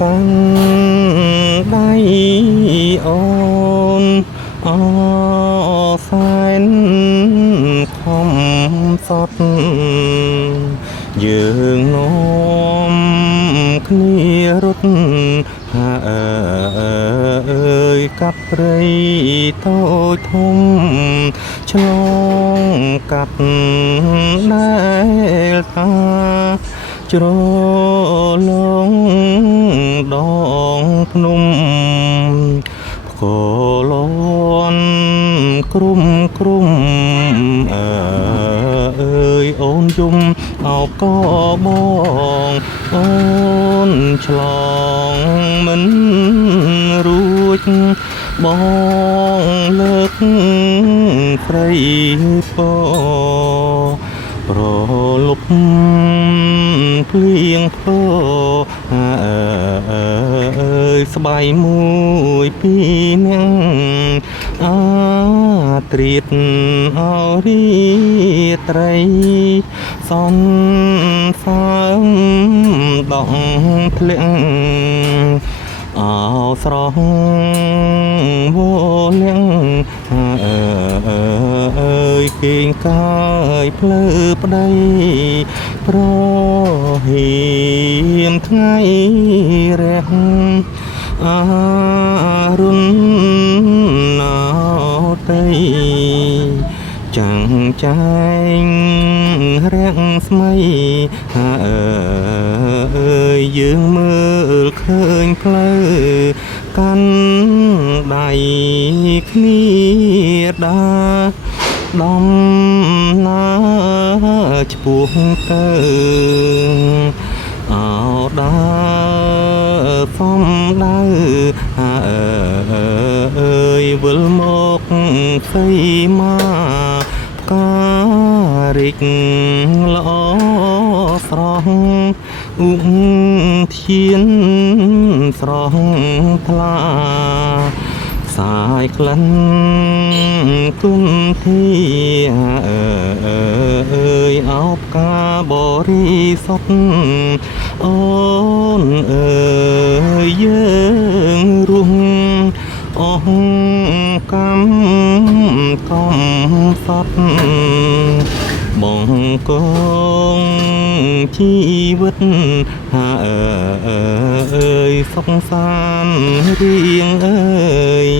កាន់ដៃអូនអសែនខំសត់យើងនាំគ្នារត់អើយកាប់ព្រៃតូចធំឆ្លងកាត់ដែលតាជ្រលងដងភ្នំក៏លន់គ្រុំអើយអូនយំអោបក៏បងអូនឆ្លងមិនរួចបងលើកព្រៃពប្រលប់ភ្លៀងផ្គរអើយស្បៃមួយពីរនាក់ត្រៀតអរីត្រីសន្សើមដងធ្លាក់អោស្រស់វលាំងអើយគេងកាយភ្លើប្តីប្រហៀមថ្ងៃរះអារុនណោតីចាំងចែងរាំងស្មៃអើយយើងមើលឃើញផ្លូវកាន់ដៃគ្នាដាដំណើរឆ្ពោះទៅអោដើរសំដៅអើយវិលមកសីមាផ្ការិចល្អស្រស់ឧបធានស្រស់ថ្លាសាយក្លិនគុនធាអើយអោបកាបរិសុទ្ធអូនអើយយើងរួមអស់កម្មកំសត់បងកងជីវិតអើយសុខសាន្តរៀងអើយ